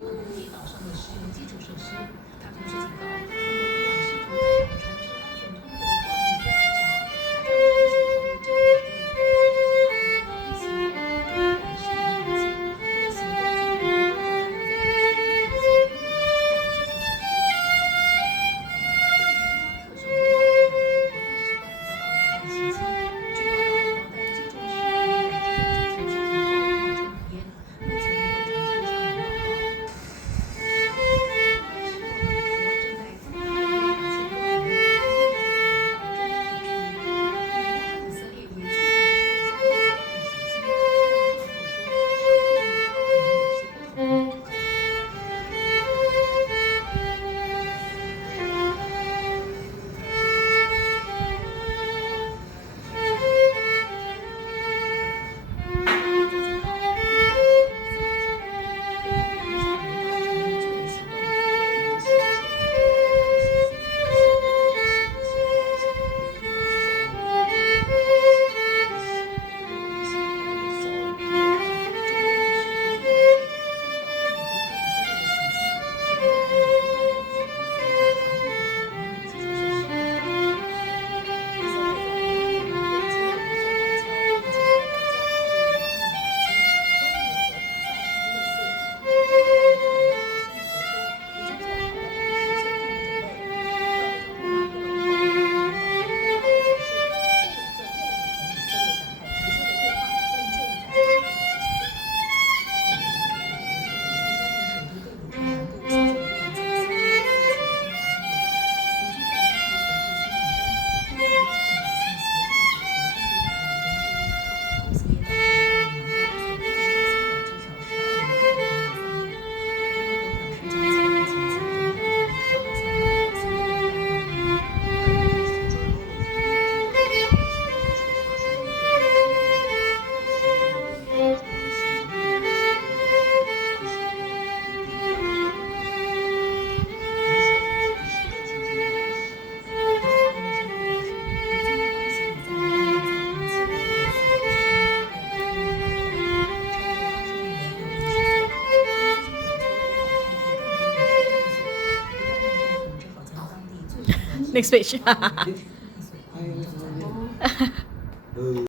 问公里岛上的石油基础设施。他同时警告，如果伊朗试图在岛船只安全通过或隐居海峡，他将重新考虑这个决定。哈里发表一行动不管是引武器，因为行动距离美国导弹在区域内所拥有的石油基础设施。伊拉克首都巴格达的美国大使馆遭到导弹袭击。据报道，导弹击中使馆内的直升机停机坪后冒出浓烟，目前没有传出伤亡报告。Next page